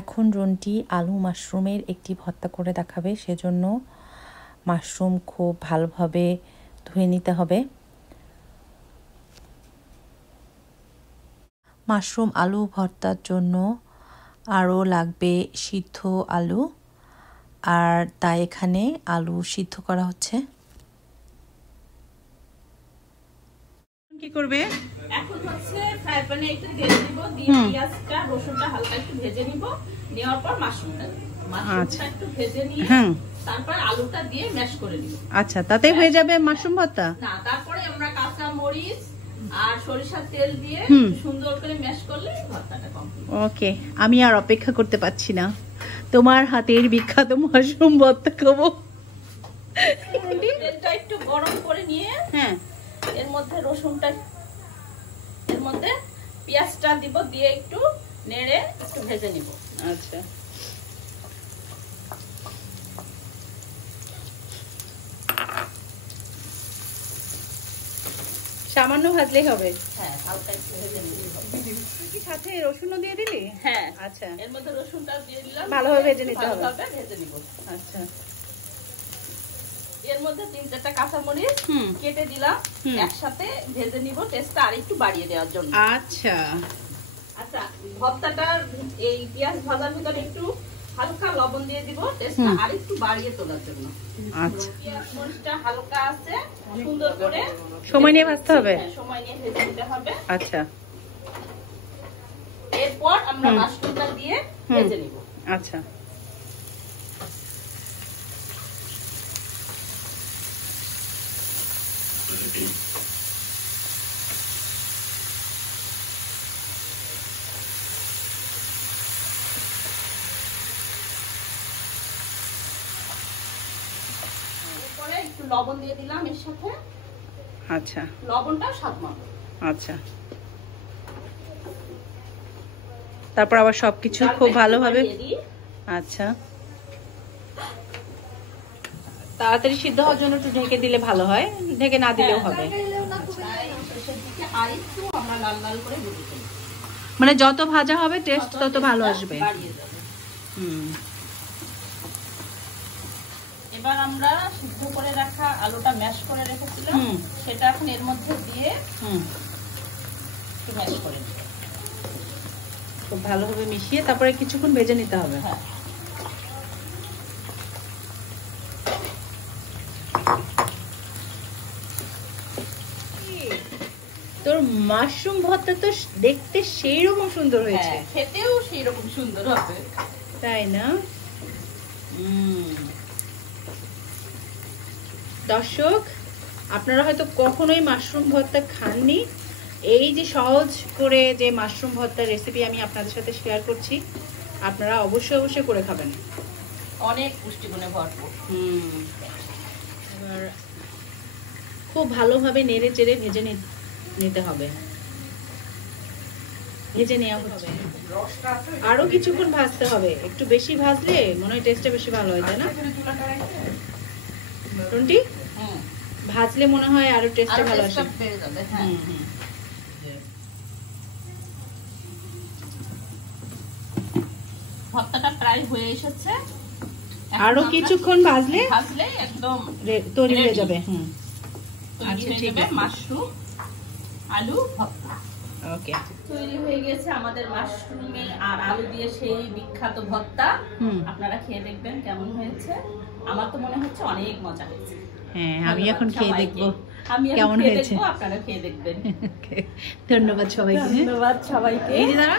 এখন রন্টি আলু মাশরুমের একটি ভর্তা করে দেখাবে, সেজন্য মাশরুম খুব ভালোভাবে ধুয়ে নিতে হবে। মাশরুম আলু ভর্তার জন্য আরও লাগবে সিদ্ধ আলু, আর তাই এখানে আলু সিদ্ধ করা হচ্ছে। কি করবে এখন? হচ্ছে ফ্রাই প্যানে একটু তেল দিব, দিয়ে পেঁয়াজটা রসুনটা হালকা একটু ভেজে নিব, নেওয়ার পর মাশরুমটা একটু ভেজে নিয়ে তারপর আলুটা দিয়ে ম্যাশ করে দিব। আচ্ছা, তাতেই হয়ে যাবে মাশরুম ভর্তা? না, তারপরে আমরা কাঁচা মরিচ আর সরিষার তেল দিয়ে সুন্দর করে ম্যাশ করলে ভর্তাটা কমপ্লিট। ওকে, আমি আর অপেক্ষা করতে পারছি না, তোমার হাতের বিখ্যাত মাশরুম ভর্তা খাবো। তেলটা একটু গরম করে নিয়ে এর মধ্যে রসুনটা, এর মধ্যে পেঁয়াজটা দিব, দিয়ে একটু নেড়ে একটু ভেজে নিব। আচ্ছা, সামান্য ভাজলেই হবে? হ্যাঁ, হালকা একটু ভেজে নিতে হবে। কি সাথে রসুনও দিয়ে দিলি? হ্যাঁ। আচ্ছা, এর মধ্যে রসুনটা দিয়ে দিলাম, ভালোভাবে ভেজে নিতে হবে। ভালোভাবে ভেজে নিব। আচ্ছা, এর মধ্যে 3-4টা কাঁচা মরিচ কেটে দিলাম, একসাথে ভেজে নিব টেস্টটা আরেকটু বাড়িয়ে দেওয়ার জন্য। আচ্ছা আচ্ছা, ভর্তাটার এই পেঁয়াজ ভাজার ভিতরে একটু হালকা লবণ দিয়ে দিব, টেস্টটা আরেকটু বাড়িয়ে তোলার জন্য। আচ্ছা, পেঁয়াজ মরিচটা হালকা আছে, সুন্দর করে সময় নিয়ে ভাজতে হবে? সময় নিয়ে ভেজে নিতে হবে। আচ্ছা, এরপর আমরা মাশরুমটা দিয়ে ভেজে নিব। আচ্ছা, এরপরে একটু লবণ দিয়ে দিলাম এর সাথে। আচ্ছা, লবণটা স্বাদ মতো। আচ্ছা, তারপর আবার সবকিছু খুব ভালোভাবে। আচ্ছা, তাড়াতাড়ি সিদ্ধ হওয়ার জন্য একটু ঢেকে দিলে ভালো হয়, ঢেকে না দিলেও হবে। মানে যত ভাজা হবে টেস্ট তত ভালো আসবে। এবার আমরা সিদ্ধ করে রাখা আলুটা ম্যাশ করে রেখেছিলাম, সেটা এখন এর মধ্যে দিয়ে একটু ম্যাশ করে দিই। খুব ভালোভাবে মিশিয়ে তারপরে কিছুক্ষণ ভেজে নিতে হবে। হ্যাঁ, তোর মাশরুম ভর্তা তো দেখতে সেই রকম সুন্দর হয়েছে, খেতেও সেই রকম সুন্দর হবে, তাই না? দর্শক, আপনারা হয়তো কখনোই মাশরুম ভর্তা খাননি। এই যে সহজ করে যে মাশরুম ভর্তার রেসিপি আমি আপনাদের সাথে শেয়ার করছি, আপনারা অবশ্যই অবশ্যই করে খাবেন। অনেক পুষ্টিগুণে ভরপুর। এবার খুব ভালোভাবে নেড়ে চেড়ে ভেজে নিতে হবে। ভেজে নেওয়া হচ্ছে, আরো কিছুক্ষণ ভাজতে হবে। একটু বেশি ভাজলে মনে হয় টেস্টটা বেশি ভালো হয়, তাই না রন্টি? ভাজলে মনে হয় আরো টেস্টটা ভালো আসে। ভর্তাটা প্রায় হয়ে এসেছে, আরো কিছুক্ষণ ভাজলে একদম তৈরি হয়ে যাবে। আচ্ছা, ঠিক আছে, মাশরুম আলু ভর্তা ওকে, তৈরি হয়ে গেছে আমাদের মাশরুমের আর আলু দিয়ে সেই বিখ্যাত ভর্তা। আপনারা খেয়ে দেখবেন কেমন হয়েছে। আমার তো মনে হচ্ছে অনেক মজা হয়েছে। হ্যাঁ, আমি এখন খেয়ে দেখবো কেমন হয়েছে, আপনারা খেয়ে দেখবেন। ধন্যবাদ সবাইকে। ধন্যবাদ সবাইকে। এই যে দাঁড়া।